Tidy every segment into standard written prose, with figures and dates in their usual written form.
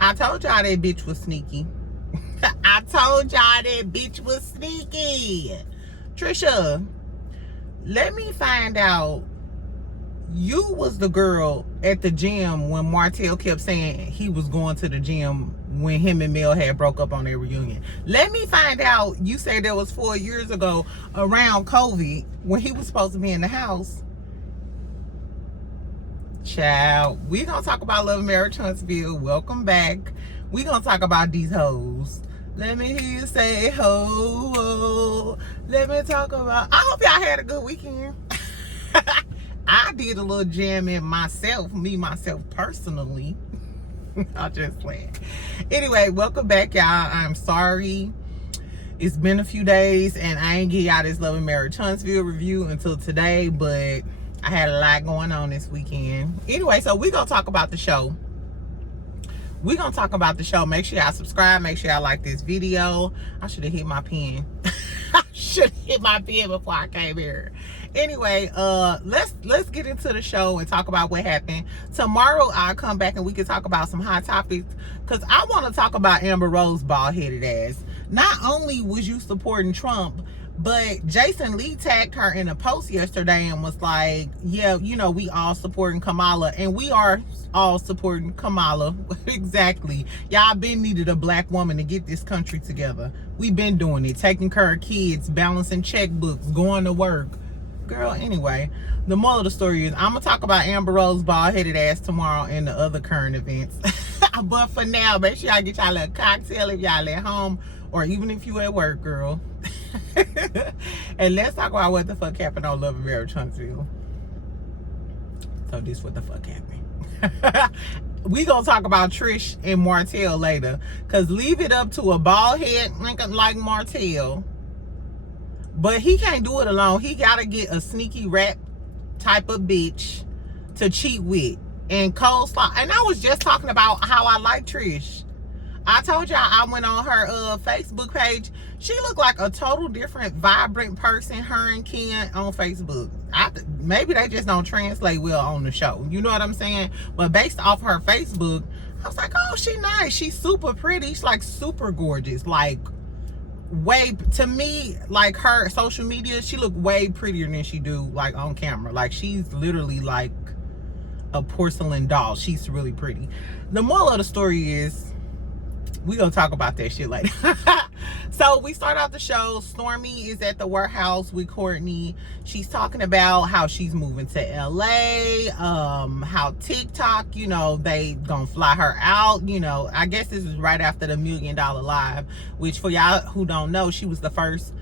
I told y'all that bitch was sneaky. I told y'all that bitch was sneaky. Trisha, let me find out. You was the girl at the gym when Martel kept saying he was going to the gym when him and Mel had broke up on their reunion. Let me find out. You said that was 4 years ago around COVID when he was supposed to be in the house. Child, we gonna talk about Love and Marriage Huntsville. Welcome back. We gonna talk about these hoes. Let me hear you say ho, ho. Let me talk about. I hope y'all had a good weekend. I did a little jamming myself, myself personally. I'll just play. Anyway, welcome back, y'all. I'm sorry. It's been a few days and I ain't get y'all this Love and Marriage Huntsville review until today, but I had a lot going on this weekend. Anyway, so we're going to talk about the show. We're going to talk about the show. Make sure y'all subscribe. Make sure y'all like this video. I should have hit my pen. I should have hit my pen before I came here. Anyway, let's get into the show and talk about what happened. Tomorrow I'll come back and we can talk about some hot topics, because I want to talk about Amber Rose bald-headed ass. Not only was you supporting Trump, but Jason Lee tagged her in a post yesterday and was like, yeah, you know, we all supporting Kamala, and we are all supporting Kamala. Exactly. Y'all been needed a black woman to get this country together. We've been doing it, taking care of kids, balancing checkbooks, going to work. Girl, anyway, the moral of the story is I'm going to talk about Amber Rose bald-headed ass tomorrow and the other current events. But for now, make sure y'all get y'all a cocktail if y'all at home, or even if you at work, girl. And let's talk about what the fuck happened on Love and Marriage Huntsville. So this what the fuck happened. We gonna talk about Trish and Martell later, because leave it up to a bald head like Martell. But he can't do it alone. He gotta get a sneaky rap type of bitch to cheat with. And coleslaw. And I was just talking about how I like Trish. I told y'all I went on her Facebook page. She looked like a total different, vibrant person, her and Ken on Facebook. Maybe they just don't translate well on the show. You know what I'm saying? But based off her Facebook, I was like, oh, she nice. She's super pretty. She's like super gorgeous. Like, way, to me, like her social media, she look way prettier than she do like on camera. Like, she's literally like a porcelain doll. She's really pretty. The moral of the story is, we gonna talk about that shit later. So we start out the show. Stormy is at the warehouse with Courtney. She's talking about how she's moving to LA, how TikTok, you know, they gonna fly her out. You know, I guess this is right after the $1 Million Live, which for y'all who don't know, she was the first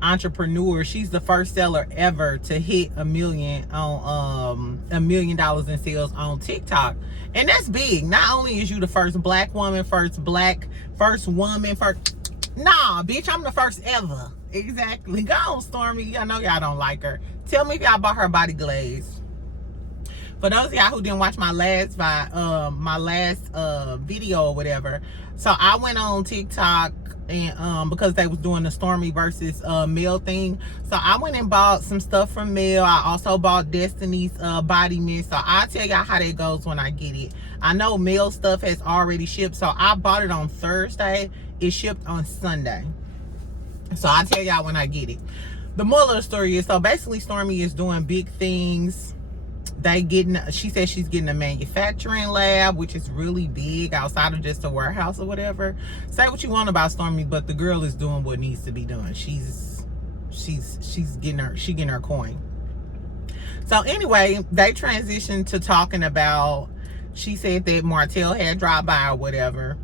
entrepreneur. She's the first seller ever to hit $1 million on $1 million in sales on TikTok. And that's big. Not only is you the first black woman, first woman, nah, bitch, I'm the first ever. Exactly. Go on, Stormy. I know y'all don't like her. Tell me if y'all bought her body glaze. For those of y'all who didn't watch my last video or whatever, so I went on TikTok and because they was doing the Stormy versus Mel thing, so I went and bought some stuff from Mel. I also bought Destiny's body mist, so I'll tell y'all how that goes when I get it. I know Mel stuff has already shipped, so I bought it on Thursday. It shipped on Sunday, so I'll tell y'all when I get it. The moral of the story is, so basically Stormy is doing big things. She says she's getting a manufacturing lab, which is really big, outside of just a warehouse or whatever. Say what you want about Stormy, but the girl is doing what needs to be done. She's getting her coin. So anyway, they transitioned to talking about, she said that Martel had dropped by or whatever.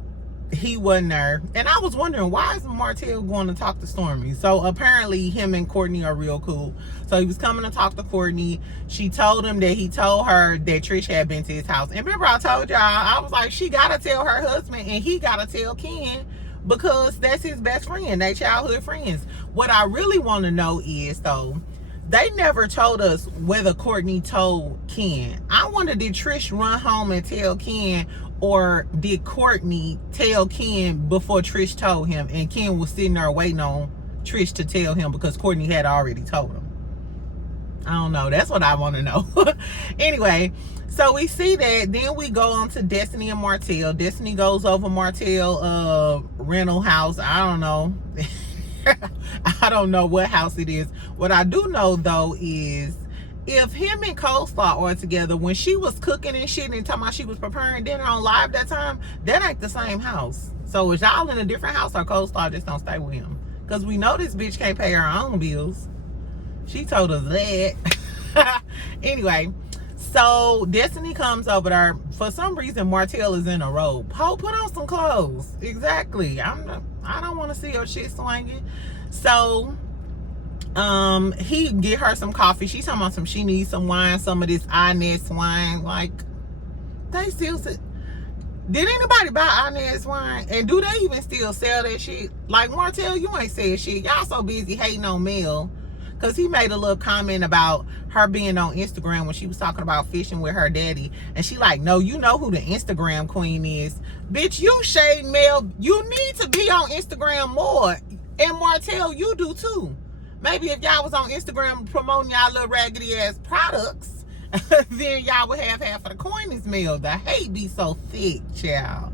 He wasn't there, and I was wondering, why is Martel going to talk to Stormy? So apparently him and Courtney are real cool. So he was coming to talk to Courtney. She told him that he told her that Trish had been to his house. And remember I told y'all, I was like, she gotta tell her husband and he gotta tell Ken, because that's his best friend. They childhood friends. What I really want to know is, though, they never told us whether Courtney told Ken. I wonder, did Trish run home and tell Ken, or did Courtney tell Ken before Trish told him, and Ken was sitting there waiting on Trish to tell him because Courtney had already told him? I don't know. That's what I want to know. Anyway, So we see that. Then we go on to Destiny and Martel. Destiny goes over Martel rental house. I don't know. I don't know what house it is. What I do know though is if him and Coleslaw are together, when she was cooking and shit and talking about she was preparing dinner on live that time, that ain't the same house. So is y'all in a different house or Coleslaw just don't stay with him? Because we know this bitch can't pay her own bills. She told us that. Anyway, so Destiny comes over there. For some reason, Martel is in a robe. Ho, put on some clothes. Exactly. I don't want to see her shit swinging. So he get her some coffee. She talking about she needs some wine, some of this Inez wine. Like, they still did anybody buy Inez wine? And do they even still sell that shit? Like, Martel, you ain't said shit. Y'all so busy hating on Mel. Because he made a little comment about her being on Instagram when she was talking about fishing with her daddy. And she like, no, you know who the Instagram queen is. Bitch, you shade Mel. You need to be on Instagram more. And Martel, you do too. Maybe if y'all was on Instagram promoting y'all little raggedy ass products, then y'all would have half of the coin as Mel. The hate be so thick, child.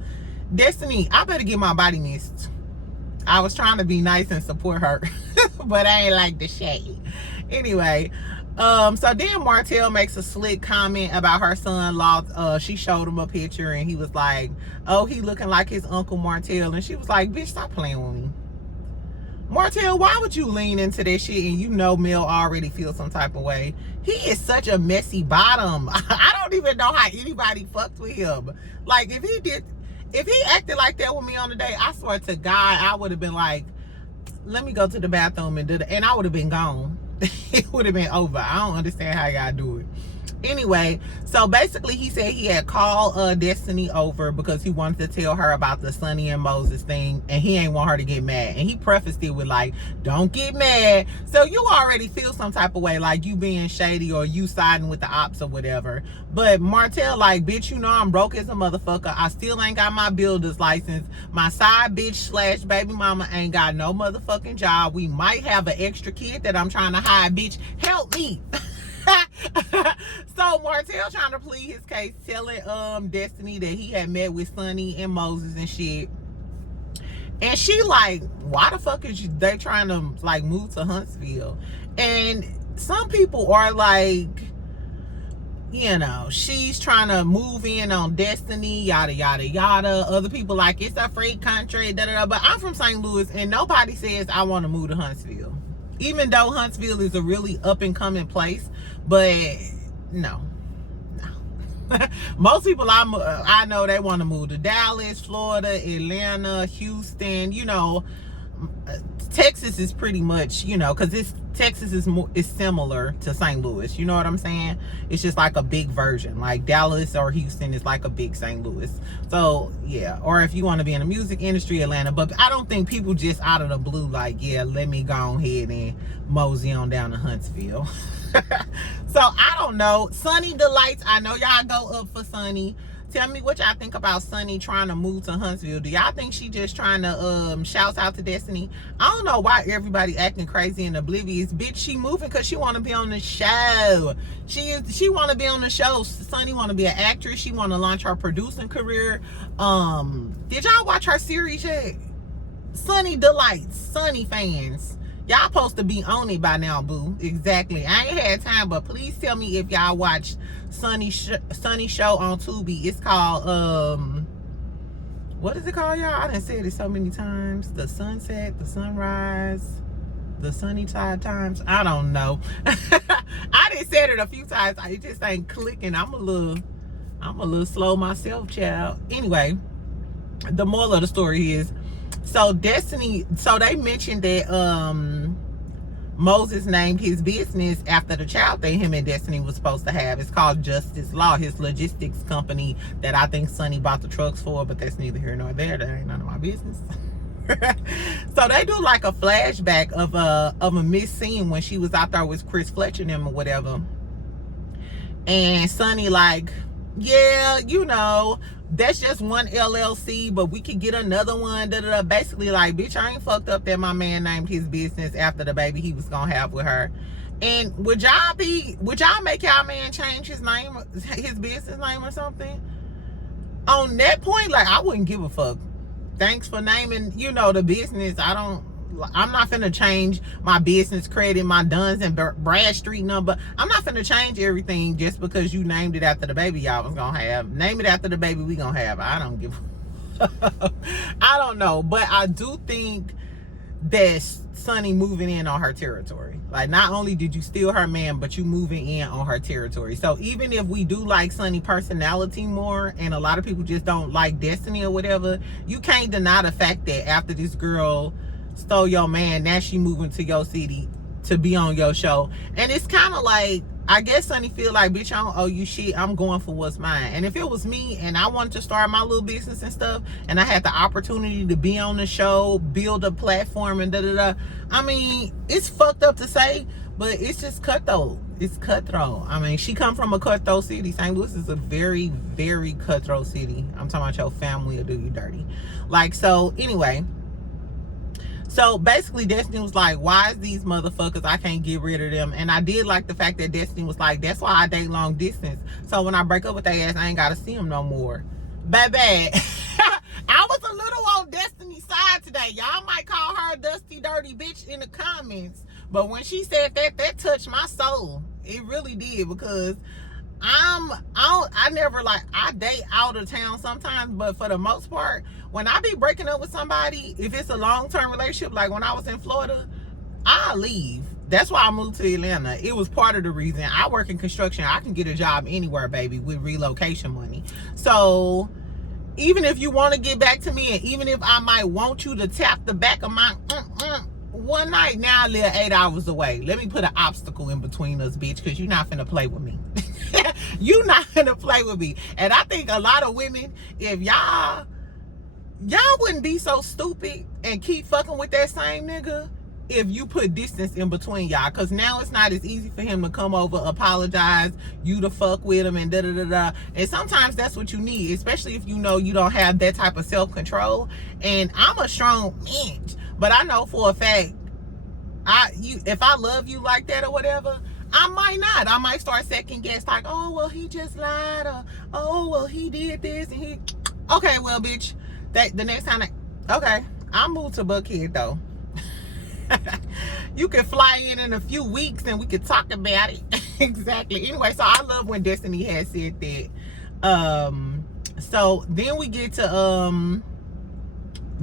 Destiny, I better get my body missed. I was trying to be nice and support her, but I ain't like the shade. Anyway, so then Martel makes a slick comment about her son-in-law. She showed him a picture and he was like, oh, he looking like his Uncle Martel. And she was like, bitch, stop playing with me. Martel, why would you lean into that shit and you know Mel already feels some type of way? He is such a messy bottom. I don't even know how anybody fucked with him. Like, if he acted like that with me on the day, I swear to God, I would have been like, let me go to the bathroom and and I would have been gone. It would have been over. I don't understand how y'all do it. Anyway, so basically he said he had called Destiny over because he wanted to tell her about the Sunni and Moses thing, and he ain't want her to get mad. And he prefaced it with like, don't get mad. So you already feel some type of way, like you being shady or you siding with the ops or whatever. But Martel like, bitch, you know I'm broke as a motherfucker. I still ain't got my builder's license. My side bitch / baby mama ain't got no motherfucking job. We might have an extra kid that I'm trying to hide, bitch. Help me. So Martel trying to plead his case, telling Destiny that he had met with Sunni and Moses and shit. And she like, why the fuck is they trying to like move to Huntsville? And some people are like, you know, she's trying to move in on Destiny, yada yada yada. Other people like, it's a free country, da da da. But I'm from St. Louis and nobody says I want to move to Huntsville. Even though Huntsville is a really up and coming place, but no. Most people I know, they want to move to Dallas, Florida, Atlanta, Houston. You know, Texas is pretty much, you know, because Texas is similar to St. Louis. You know what I'm saying? It's just like a big version. Like Dallas or Houston is like a big St. Louis. So yeah, or if you want to be in the music industry, Atlanta. But I don't think people just out of the blue like, yeah, let me go ahead and mosey on down to Huntsville. So I don't know. Sunny Delights, I know y'all go up for Sunny. Tell me what y'all think about Sunny trying to move to Huntsville. Do y'all think she just trying to shout out to Destiny? I don't know why everybody acting crazy and oblivious. Bitch, she moving because she want to be on the show. She want to be on the show. Sunny want to be an actress. She want to launch her producing career. Did y'all watch her series yet? Sunny Delights, Sunny fans. Y'all supposed to be on it by now, boo. Exactly. I ain't had time, but please tell me if y'all watched Sunny show on Tubi. It's called, what is it called, y'all? I done said it so many times. The Sunset, the Sunrise, the Sunny Side Times. I don't know. I done said it a few times. It just ain't clicking. I'm a little slow myself, child. Anyway, the moral of the story is, so Destiny, so they mentioned that Moses named his business after the child that him and Destiny was supposed to have. It's called Justice Law, his logistics company that I think Sunny bought the trucks for, but that's neither here nor there. That ain't none of my business. So they do like a flashback of a missed scene when she was out there with Chris Fletcher and them or whatever. And Sunny like, yeah, you know, that's just one LLC, but we could get another one. Da, da, da. Basically like, bitch, I ain't fucked up that my man named his business after the baby he was gonna have with her. And would y'all make y'all man change his name, his business name or something? On that point, like, I wouldn't give a fuck. Thanks for naming, the business. I'm not finna change my business credit, my Duns and Bradstreet number. I'm not finna change everything just because you named it after the baby y'all was gonna have. Name it after the baby we gonna have. I don't give a I don't know, but I do think that Sunni moving in on her territory. Like, not only did you steal her man, but you moving in on her territory. So even if we do like Sunni personality more, and a lot of people just don't like Destiny or whatever, you can't deny the fact that after this girl stole your man, now she moving to your city to be on your show. And it's kind of like, I guess Sunni feel like, bitch, I don't owe you shit. I'm going for what's mine. And if it was me and I wanted to start my little business and stuff, and I had the opportunity to be on the show, build a platform and da-da-da, I mean, it's fucked up to say, but it's just cutthroat. It's cutthroat. I mean, she come from a cutthroat city. St. Louis is a very, very cutthroat city. I'm talking about your family will do you dirty. Like, so anyway, so basically Destiny was like, why is these motherfuckers, I can't get rid of them? And I did like the fact that Destiny was like, that's why I date long distance. So when I break up with their ass, I ain't gotta see them no more. Baby. I was a little on Destiny's side today. Y'all might call her a dusty, dirty bitch in the comments. But when she said that, that touched my soul. It really did, because I never, like, I date out of town sometimes, but for the most part, when I be breaking up with somebody, if it's a long-term relationship, like when I was in Florida, I'll leave. That's why I moved to Atlanta. It was part of the reason. I work in construction. I can get a job anywhere, baby, with relocation money. So even if you want to get back to me, and even if I might want you to tap the back of my one night, now I live 8 hours away. Let me put an obstacle in between us, bitch, because you're not finna play with me. You're not finna play with me. And I think a lot of women, if y'all wouldn't be so stupid and keep fucking with that same nigga if you put distance in between y'all. Because now it's not as easy for him to come over, apologize, you to fuck with him, and da-da-da-da. And sometimes that's what you need, especially if you know you don't have that type of self-control. And I'm a strong bitch, but I know for a fact, if I love you like that or whatever, I might not. I might start second guess, like, oh, well, he just lied, or, oh, well, he did this, and he... Okay, well, bitch, the next time okay, I'll move to Buckhead, though. You can fly in a few weeks and we could talk about it. Exactly. Anyway, so I love when Destiny had said that. So then we get to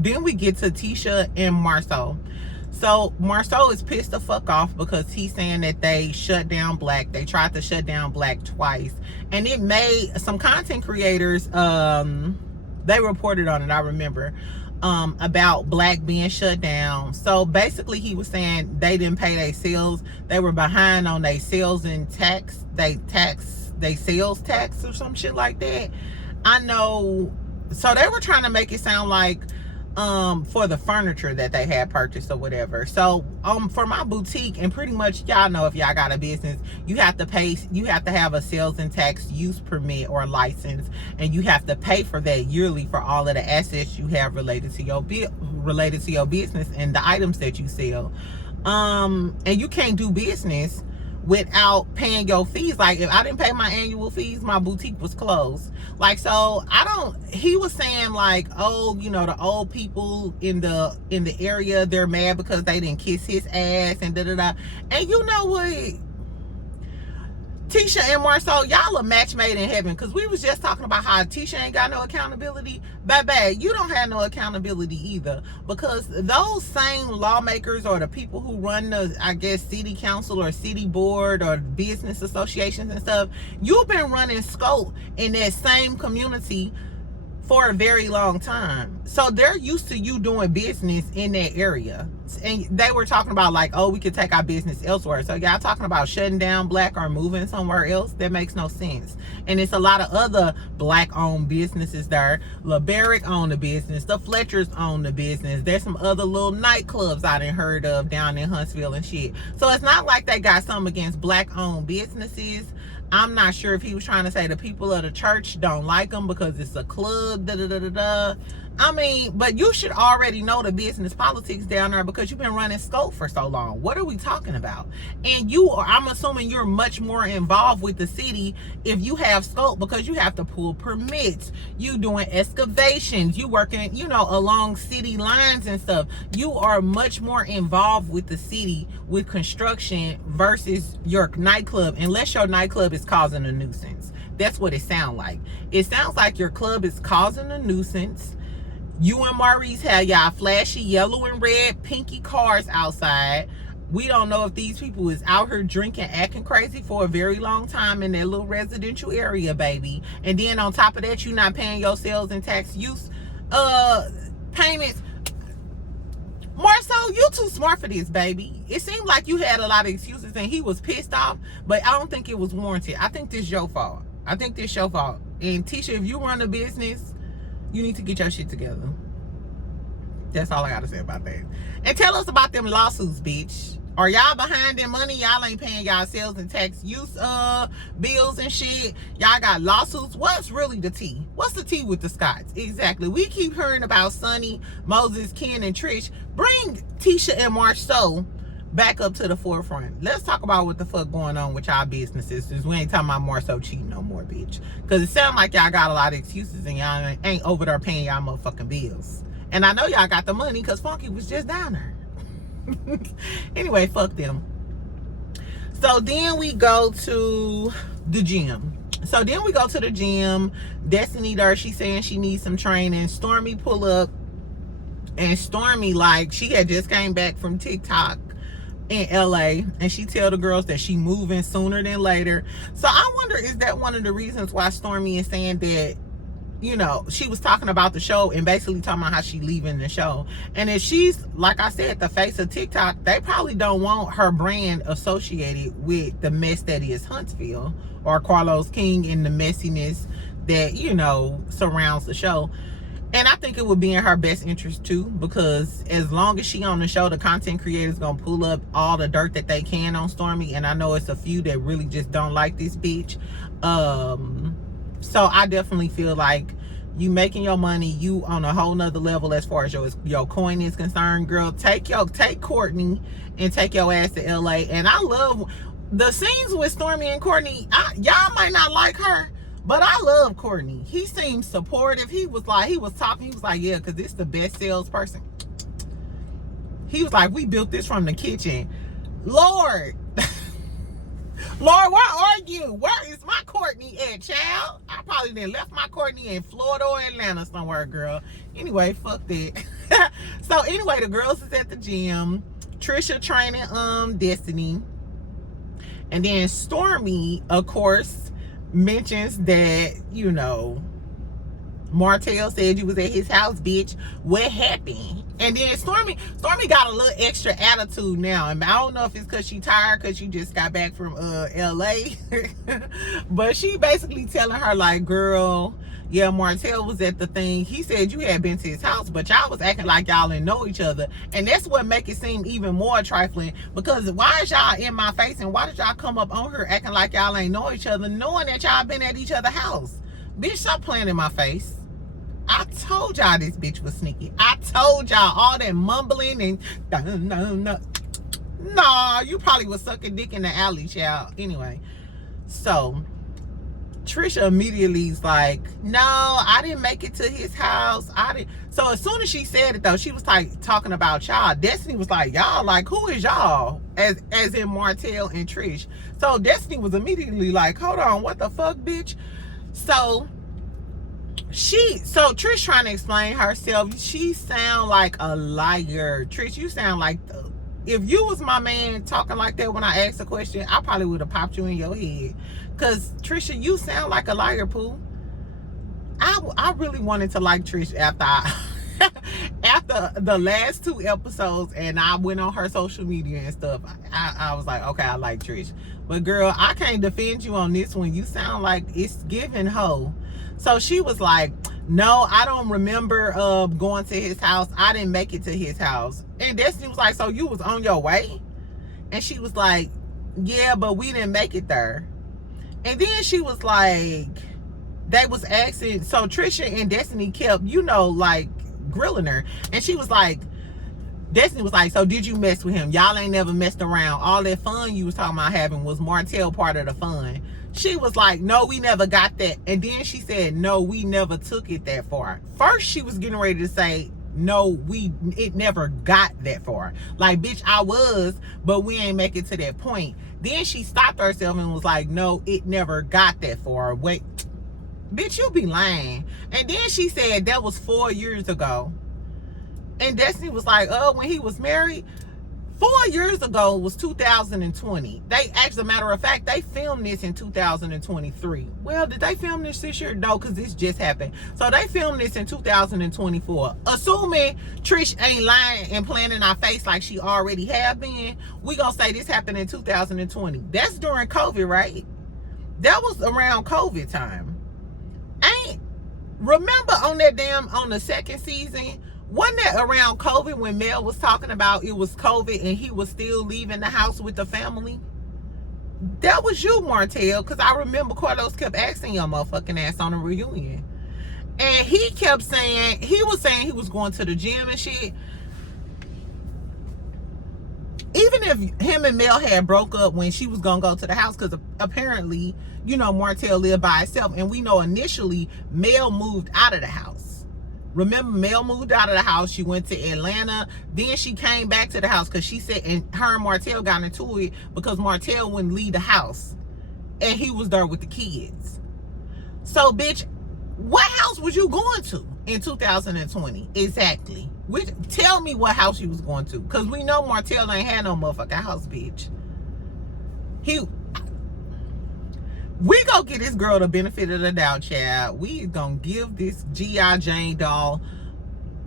Tisha and Marsau. So Marsau is pissed the fuck off because he's saying that they shut down Blaque. They tried to shut down Blaque twice, and it made some content creators, they reported on it, I remember, about Blaque being shut down. So basically he was saying they didn't pay their sales. They were behind on their sales and tax. They sales tax or some shit like that. I know. So they were trying to make it sound like for the furniture that they had purchased or whatever. So for my boutique, and pretty much y'all know, if y'all got a business, you have to have a sales and tax use permit or license, and you have to pay for that yearly for all of the assets you have related to your business and the items that you sell. And you can't do business without paying your fees. Like, if I didn't pay my annual fees, my boutique was closed. Like, so he was saying like, oh, the old people in the area, they're mad because they didn't kiss his ass and da-da-da. And you know what? Tisha and Marsau, y'all a match made in heaven, because we was just talking about how Tisha ain't got no accountability. Baby, you don't have no accountability either, because those same lawmakers or the people who run the, I guess, city council or city board or business associations and stuff, you've been running scope in that same community for a very long time. So they're used to you doing business in that area. And they were talking about like, oh, we could take our business elsewhere. So y'all talking about shutting down Blaque or moving somewhere else? That makes no sense. And it's a lot of other Black owned businesses there. LeBaric owned the business. The Fletchers own the business. There's some other little nightclubs I done heard of down in Huntsville and shit. So it's not like they got something against Black owned businesses. I'm not sure if he was trying to say the people of the church don't like them because it's a club, da-da-da-da-da. I mean, but you should already know the business politics down there because you've been running scope for so long. What are we talking about? And you are, I'm assuming you're much more involved with the city if you have scope because you have to pull permits. You doing excavations. You working, you know, along city lines and stuff. You are much more involved with the city with construction versus your nightclub, unless your nightclub is causing a nuisance. That's what it sounds like. It sounds like your club is causing a nuisance. You and Maurice have y'all flashy yellow and red pinky cars outside. We don't know if these people is out here drinking, acting crazy for a very long time in their little residential area, baby. And then on top of that, you not paying your sales and tax use payments. Marcel, you too smart for this, baby. It seemed like you had a lot of excuses and he was pissed off, but I don't think it was warranted. I think this is your fault. I think this is your fault. And Tisha, if you run a business, you need to get your shit together. That's all I gotta say about that. And tell us about them lawsuits, bitch. Are y'all behind in money? Y'all ain't paying y'all sales and tax use bills and shit. Y'all got lawsuits. What's really the tea? What's the tea with the Scots? Exactly. We keep hearing about Sunni, Moses, Ken, and Trish. Bring Tisha and Marsau back up to the forefront. Let's talk about what the fuck going on with y'all businesses, because we ain't talking about Marsau cheating no more, bitch. Because it sounds like y'all got a lot of excuses and y'all ain't over there paying y'all motherfucking bills. And I know y'all got the money because Funky was just down there. Anyway, fuck them. So then we go to the gym. Destiny there, she's saying she needs some training. Stormy pull up, and Stormy, like, she had just came back from TikTok in LA, and she tell the girls that she moving sooner than later. So I wonder, is that one of the reasons why Stormy is saying that, you know, she was talking about the show and basically talking about how she leaving the show? And if she's, like I said, the face of TikTok, they probably don't want her brand associated with the mess that is Huntsville or Carlos King and the messiness that, you know, surrounds the show. And I think it would be in her best interest too, because as long as she on the show, the content creators gonna pull up all the dirt that they can on Stormy. And I know it's a few that really just don't like this bitch. So I definitely feel like you making your money, you on a whole nother level as far as your coin is concerned, girl. Take Courtney and take your ass to LA. And I love the scenes with Stormy and Courtney. Y'all might not like her, but I love Courtney. He seems supportive. He was like, yeah, because it's the best salesperson. He was like, we built this from the kitchen. Lord, Lord, where are you? Where is my Courtney at, child? I probably done left my Courtney in Florida or Atlanta somewhere, girl. Anyway, fuck that. So anyway, the girls is at the gym. Trisha training Destiny. And then Stormy, of course, mentions that, you know, Martel said you was at his house, bitch. What happened? And then Stormy got a little extra attitude now. And I don't know if it's because she tired because she just got back from LA. But she basically telling her, like, girl, yeah, Martel was at the thing. He said you had been to his house, but y'all was acting like y'all didn't know each other. And that's what make it seem even more trifling, because why is y'all in my face and why did y'all come up on her acting like y'all ain't know each other, knowing that y'all been at each other's house? Bitch, stop playing in my face. I told y'all this bitch was sneaky. I told y'all all that mumbling and no. Nah, you probably was sucking dick in the alley, child. Anyway, so Trisha immediately is like, no, I didn't make it to his house. I didn't. So as soon as she said it, though, she was like talking about y'all. Destiny was like, y'all, like, who is y'all? As in Martel and Trish. So Destiny was immediately like, hold on, what the fuck, bitch? So Trish trying to explain herself. She sound like a liar. Trish, you sound like, if you was my man talking like that when I asked a question, I probably would have popped you in your head. Because Trisha, you sound like a liar, poo. I really wanted to like Trish after the last 2 episodes, and I went on her social media and stuff. I was like, okay, I like Trish. But girl, I can't defend you on this one. You sound like it's giving hoe. So she was like, no, I don't remember going to his house. I didn't make it to his house. And Destiny was like, so you was on your way? And she was like, yeah, but we didn't make it there. And then she was like, they was asking, so Trisha and Destiny kept, you know, like grilling her. And she was like, Destiny was like, so did you mess with him? Y'all ain't never messed around. All that fun you was talking about having was Martel part of the fun. She was like, no, we never got that. And then she said, no, we never took it that far. First, she was getting ready to say, no, it never got that far. Like, bitch, I was, but we ain't make it to that point. Then she stopped herself and was like, no, it never got that far. Wait, bitch, you be lying. And then she said that was 4 years ago. And Destiny was like, when he was married, 4 years ago was 2020. As a matter of fact, they filmed this in 2023. Well, did they film this year? No, because this just happened. So they filmed this in 2024. Assuming Trish ain't lying and playing in our face like she already have been, we gonna say this happened in 2020. That's during COVID, right? That was around COVID time. Remember on the second season, wasn't that around COVID when Mel was talking about it was COVID and he was still leaving the house with the family? That was you, Martel, because I remember Carlos kept asking your motherfucking ass on a reunion. And he kept saying, he was going to the gym and shit. Even if him and Mel had broke up when she was going to go to the house, because apparently, Martel lived by herself. And we know initially Mel moved out of the house. Remember, Mel moved out of the house. She went to Atlanta. Then she came back to the house because she said, and her and Martel got into it because Martel wouldn't leave the house. And he was there with the kids. So, bitch, what house was you going to in 2020? Exactly. Tell me what house you was going to. Because we know Martel ain't had no motherfucking house, bitch. We gonna get this girl the benefit of the doubt, child. We gonna give this G.I. Jane doll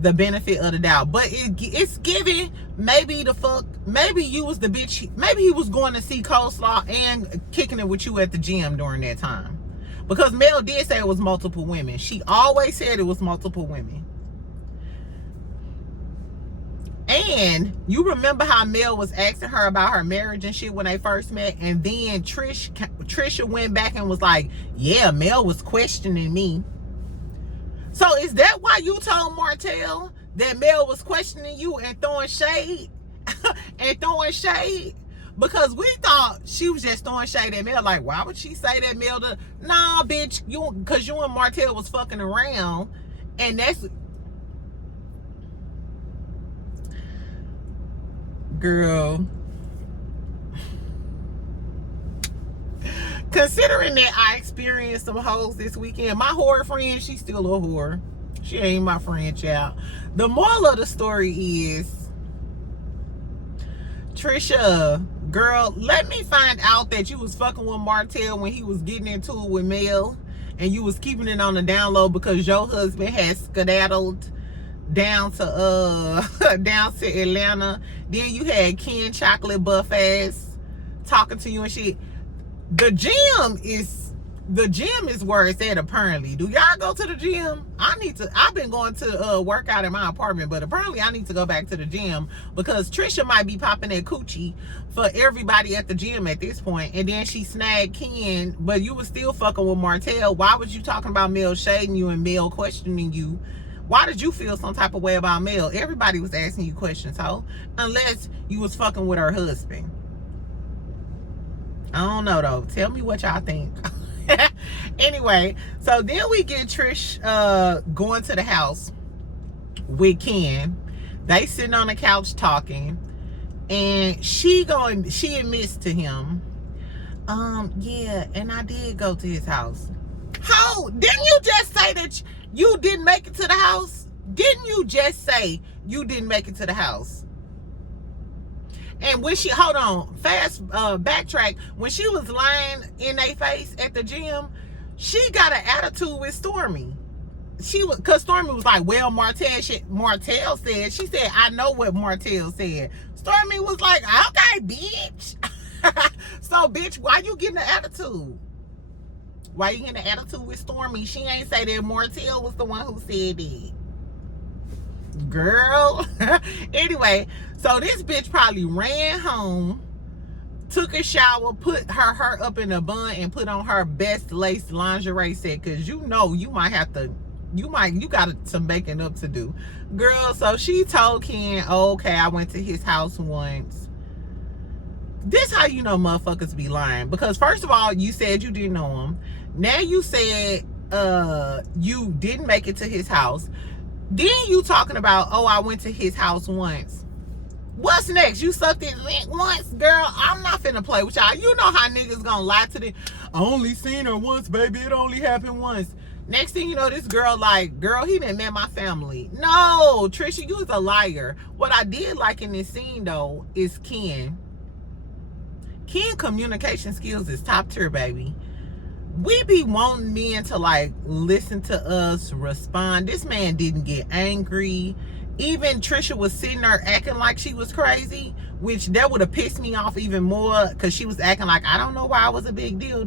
the benefit of the doubt. But it's giving, maybe you was the bitch. Maybe he was going to see Coleslaw and kicking it with you at the gym during that time. Because Mel did say it was multiple women. She always said it was multiple women. And you remember how Mel was asking her about her marriage and shit when they first met, and then Trisha went back and was like, yeah, Mel was questioning me. So is that why you told Martel that Mel was questioning you and throwing shade? Because we thought she was just throwing shade at Mel. Like, why would she say that, Mel? Nah, bitch, because you and Martel was fucking around, and that's... Girl, considering that I experienced some hoes this weekend, my whore friend, she's still a whore. She ain't my friend, child. The moral of the story is, Trisha, girl, let me find out that you was fucking with Martel when he was getting into it with Mel, and you was keeping it on the down low because your husband had skedaddled down to Atlanta. Then you had Ken Chocolate Buff ass talking to you and shit. The gym is where it's at, apparently. Do y'all go to the gym? I've been going to work out in my apartment, but apparently I need to go back to the gym because Trisha might be popping that coochie for everybody at the gym at this point. And then she snagged Ken, but you was still fucking with Martel. Why was you talking about Mel shading you and Mel questioning you? Why did you feel some type of way about Mel? Everybody was asking you questions, ho. Unless you was fucking with her husband. I don't know, though. Tell me what y'all think. Anyway, so then we get Trish going to the house with Ken. They sitting on the couch talking. And she admits to him, yeah, and I did go to his house. How? Didn't you just say that you didn't make it to the house? Didn't you just say you didn't make it to the house? And when she, hold on, backtrack. When she was lying in their face at the gym, she got an attitude with Stormi. Because Stormi was like, well, Martel said, she said, I know what Martel said. Stormi was like, okay, bitch. So, bitch, why you getting an attitude? Why you getting an attitude with Stormi? She ain't say that Martel was the one who said it. Girl. Anyway, so this bitch probably ran home, took a shower, put her up in a bun, and put on her best lace lingerie set, because you know you might have to You got some making up to do. Girl, so she told Ken, oh, okay, I went to his house once. This how you know motherfuckers be lying. Because first of all, you said you didn't know him. Now you said you didn't make it to his house. Then you talking about, oh, I went to his house once. What's next? You sucked it once? Girl, I'm not finna play with y'all. You know how niggas gonna lie to them. I only seen her once, baby. It only happened once. Next thing you know, this girl like, girl, he didn't met my family. No, Trisha, you was a liar. What I did like in this scene, though, is Ken. Ken communication skills is top tier, baby. We be wanting men to, like, listen to us, respond. This man didn't get angry. Even Trisha was sitting there acting like she was crazy, which that would have pissed me off even more because she was acting like, I don't know why it was a big deal.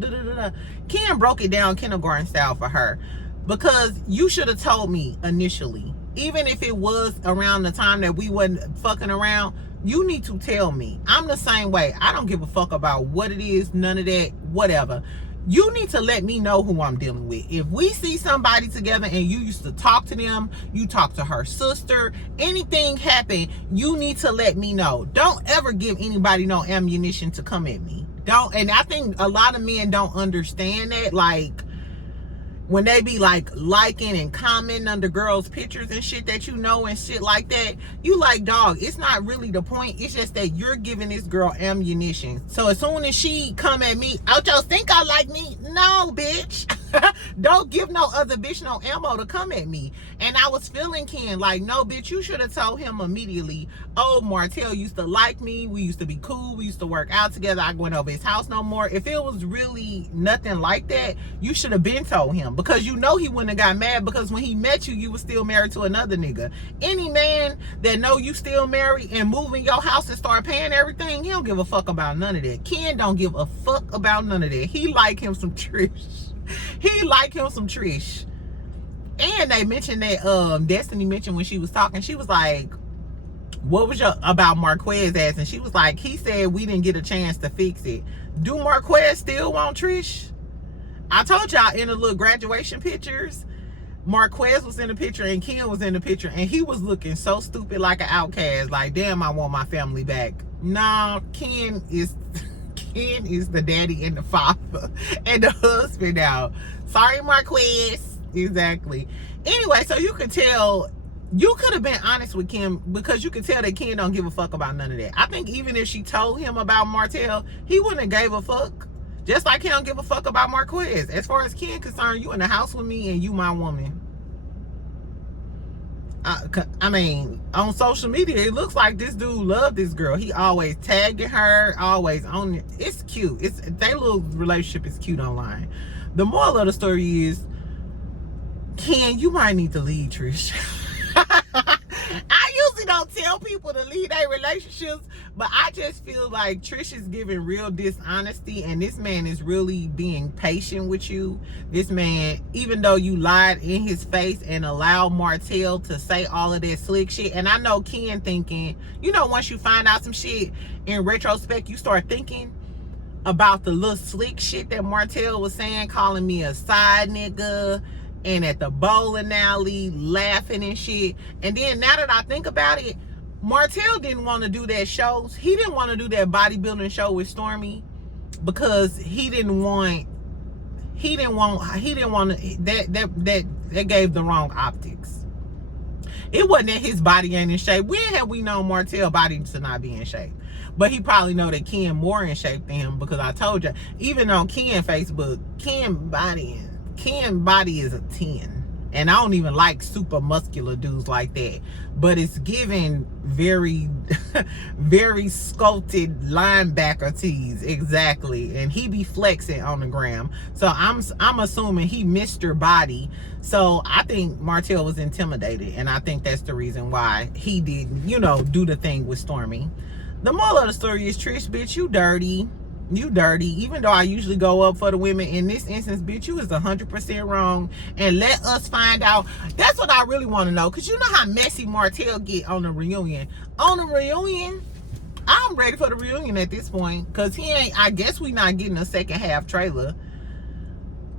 Ken broke it down kindergarten style for her because you should have told me initially. Even if it was around the time that we wasn't fucking around, you need to tell me. I'm the same way. I don't give a fuck about what it is, none of that, whatever. You need to let me know who I'm dealing with. If we see somebody together and you used to talk to them, you talk to her sister, anything happen, you need to let me know. Don't ever give anybody no ammunition to come at me. Don't. And I think a lot of men don't understand that. Like, when they be like liking and commenting under girls' pictures and shit that you know and shit like that, you like, dog, it's not really the point. It's just that you're giving this girl ammunition. So as soon as she come at me, oh, y'all think I like me? No, bitch. Don't give no other bitch no ammo to come at me. And I was feeling Ken like, no, bitch, you should have told him immediately, oh, Martel used to like me. We used to be cool. We used to work out together. I went over his house no more. If it was really nothing like that, you should have been told him. Because you know he wouldn't have got mad because when he met you, you was still married to another nigga. Any man that know you still married and move in your house and start paying everything, he don't give a fuck about none of that. Ken don't give a fuck about none of that. He like him some Trish. He like him some Trish. And they mentioned that Destiny mentioned when she was talking, she was like, what was your about Marquez ass? And she was like, he said we didn't get a chance to fix it. Do Marquez still want Trish? I told y'all in the little graduation pictures, Marquez was in the picture and Ken was in the picture, and he was looking so stupid like an outcast. Like, damn, I want my family back. Nah, Ken is the daddy and the father and the husband now. Sorry, Marquez. Exactly. Anyway, so you could tell, you could have been honest with Ken because you could tell that Ken don't give a fuck about none of that. I think even if she told him about Martel, he wouldn't have gave a fuck. Just like he don't give a fuck about Marquez. As far as Ken concerned, you in the house with me and you my woman. I mean, on social media, it looks like this dude loved this girl. He always tagging her, always on it. It's cute. Their little relationship is cute online. The moral of the story is, Ken, you might need to leave Trish. I usually don't tell people to leave their relationships, but I just feel like Trish is giving real dishonesty, and this man is really being patient with you. This man, even though you lied in his face and allowed Martel to say all of that slick shit, and I know Ken thinking, you know, once you find out some shit, in retrospect, you start thinking about the little slick shit that Martel was saying, calling me a side nigga, and at the bowling alley laughing and shit. And then now that I think about it, Martel didn't want to do that show. He didn't want to do that bodybuilding show with Stormy because he didn't want that gave the wrong optics. It wasn't that his body ain't in shape. When have we known Martel body to not be in shape? But he probably know that Ken more in shape than him, because I told you, even on Ken Facebook, Ken body is a 10. And I don't even like super muscular dudes like that. But it's giving very, very sculpted linebacker tees. Exactly. And he be flexing on the gram. So I'm assuming he Mr. Body. So I think Martel was intimidated. And I think that's the reason why he didn't, you know, do the thing with Stormy. The moral of the story is, Trish, bitch, you dirty. You dirty. Even though I usually go up for the women, in this instance, bitch, you is 100% wrong. And let us find out. That's what I really want to know. Because you know how messy Martel get on the reunion. On the reunion, I'm ready for the reunion at this point. Because he ain't, I guess we not getting a second half trailer.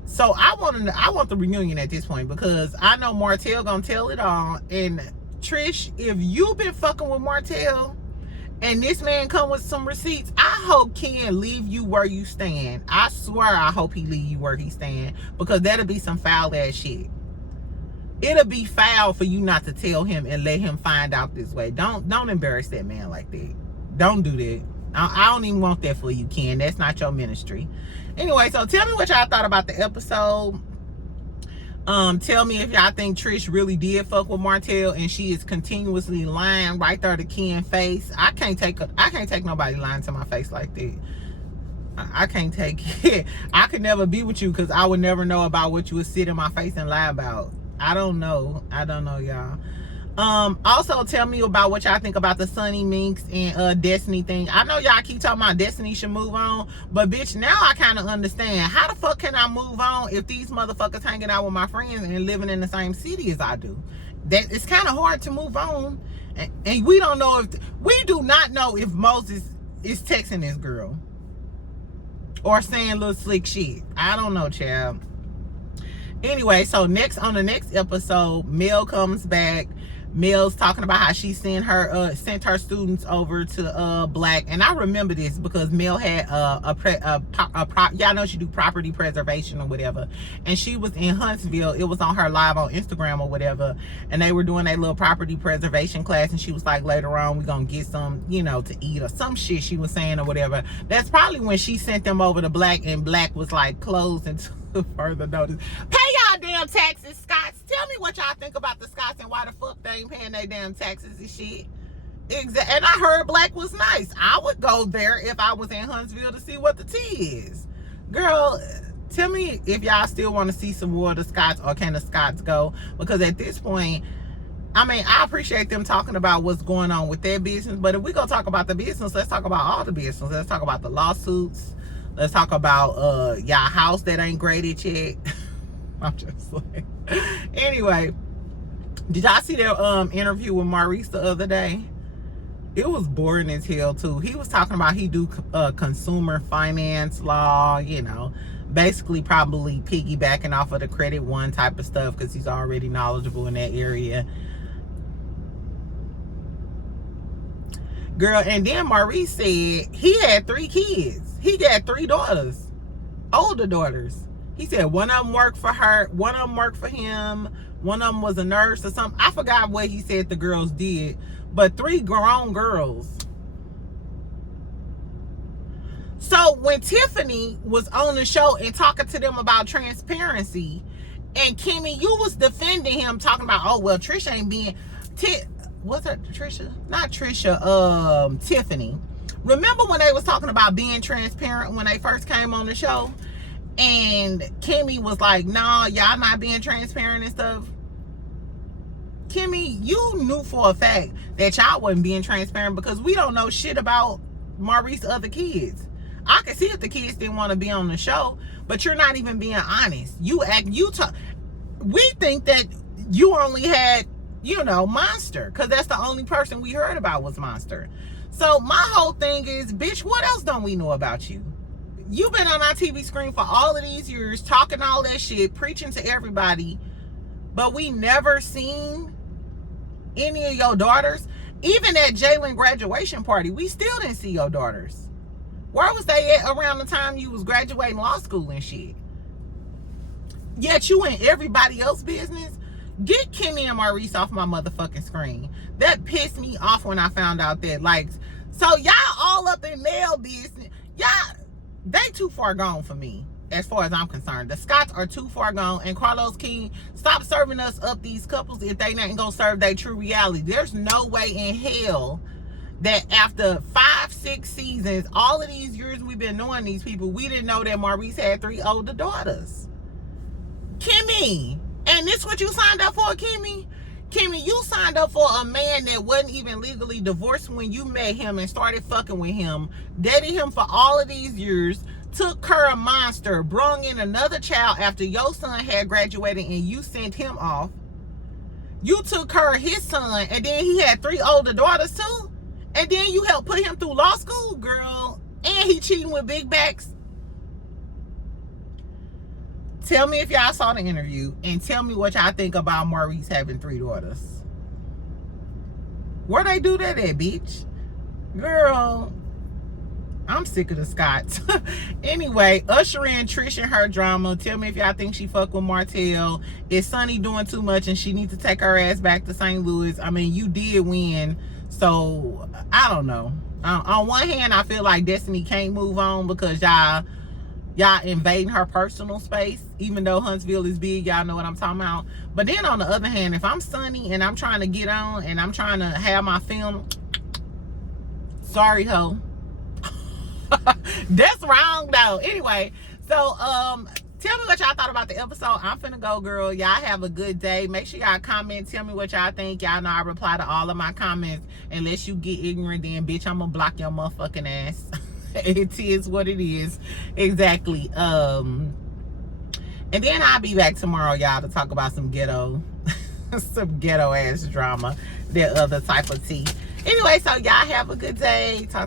So I want the reunion at this point, because I know Martel gonna tell it all. And Trish, if you been fucking with Martel and this man come with some receipts, I hope Ken leave you where you stand. I swear I hope he leave you where he stand, because that'll be some foul ass shit. It'll be foul for you not to tell him and let him find out this way. Don't embarrass that man like that. Don't do that. I don't even want that for you, Ken. That's not your ministry. Anyway, so tell me what y'all thought about the episode. Tell me if y'all think Trish really did fuck with Martel and she is continuously lying right there to Ken's face. I can't take nobody lying to my face like that. I can't take it. I could never be with you, because I would never know about what you would sit in my face and lie about. I don't know, y'all. Also tell me about what y'all think about the Sunni Minx and Destiny thing. I know y'all keep talking about Destiny should move on, but bitch, now I kind of understand. How the fuck can I move on if these motherfuckers hanging out with my friends and living in the same city as I do? That it's kind of hard to move on, and we do not know if Moses is texting this girl or saying little slick shit. I don't know, child. Anyway, so on the next episode, Mel comes back. Mel's talking about how she sent her students over to Blaque, and I remember this because Mel had y'all know she do property preservation or whatever, and she was in Huntsville. It was on her live on Instagram or whatever, and they were doing a little property preservation class, and she was like, later on we're gonna get some, to eat or some shit she was saying or whatever. That's probably when she sent them over to Blaque, and Blaque was like closed until further notice. Pay y'all damn taxes, Scots. Tell me what y'all think about the Scots and why the fuck they ain't paying their damn taxes and shit. And I heard Blaque was nice. I would go there if I was in Huntsville to see what the tea is. Girl, tell me if y'all still want to see some more of the Scots, or can the Scots go? Because at this point, I mean, I appreciate them talking about what's going on with their business, but if we gonna talk about the business, let's talk about all the business. Let's talk about the lawsuits. Let's talk about y'all house that ain't graded yet. I'm just like, anyway, did y'all see their interview with Maurice the other day? It was boring as hell too. He was talking about he do consumer finance law, basically probably piggybacking off of the Credit One type of stuff, because he's already knowledgeable in that area. Girl, and then Maurice said he had 3 kids. He got 3 daughters, older daughters. He said one of them worked for her, one of them worked for him, one of them was a nurse or something. I forgot what he said the girls did, but 3 grown girls. So when Tiffany was on the show and talking to them about transparency, and Kimmy, you was defending him, talking about, oh, well, Trisha ain't being... What's her, Trisha? Not Trisha, Tiffany. Remember when they was talking about being transparent when they first came on the show? And Kimmy was like, nah, y'all not being transparent and stuff. Kimmy, you knew for a fact that y'all wasn't being transparent, because we don't know shit about Maurice's other kids. I can see if the kids didn't want to be on the show, but you're not even being honest. We think that you only had, Monster, because that's the only person we heard about was Monster. So my whole thing is, bitch, what else don't we know about you? You've been on our TV screen for all of these years, talking all that shit, preaching to everybody, but we never seen any of your daughters. Even at Jalen graduation party, we still didn't see your daughters. Where was they at around the time you was graduating law school and shit? Yet you in everybody else's business. Get Kimmy and Maurice off my motherfucking screen. That pissed me off when I found out that, so y'all all up in male business. Y'all, they too far gone for me, as far as I'm concerned. The Scots are too far gone, and Carlos King, stop serving us up these couples if they ain't gonna serve their true reality. There's no way in hell that after 5-6 seasons, all of these years we've been knowing these people, we didn't know that Maurice had 3 older daughters. Kimmy, and this what you signed up for, Kimmy? Kimmy, you signed up for a man that wasn't even legally divorced when you met him and started fucking with him, dated him for all of these years, took care of Monster, brung in another child after your son had graduated and you sent him off. You took care of his son, and then he had 3 older daughters too? And then you helped put him through law school, girl? And he cheating with big backs? Tell me if y'all saw the interview, and tell me what y'all think about Maurice having 3 daughters. Where they do that at, bitch? Girl, I'm sick of the Scots. Anyway, usher in Trisha and her drama. Tell me if y'all think she fuck with Martel. Is Sunni doing too much and she needs to take her ass back to St. Louis? I mean, you did win, so I don't know. On one hand, I feel like Destiny can't move on because y'all invading her personal space. Even though Huntsville is big, y'all know what I'm talking about. But then on the other hand, if I'm Sunni and I'm trying to get on and I'm trying to have my film, sorry, ho. That's wrong though. Anyway, so tell me what y'all thought about the episode. I'm finna go, girl. Y'all have a good day. Make sure y'all comment. Tell me what y'all think. Y'all know I reply to all of my comments. Unless you get ignorant, then bitch, I'm gonna block your motherfucking ass. It is what it is. Exactly. And then I'll be back tomorrow, y'all, to talk about some ghetto some ghetto ass drama, that other type of tea. Anyway, so y'all have a good day. Talk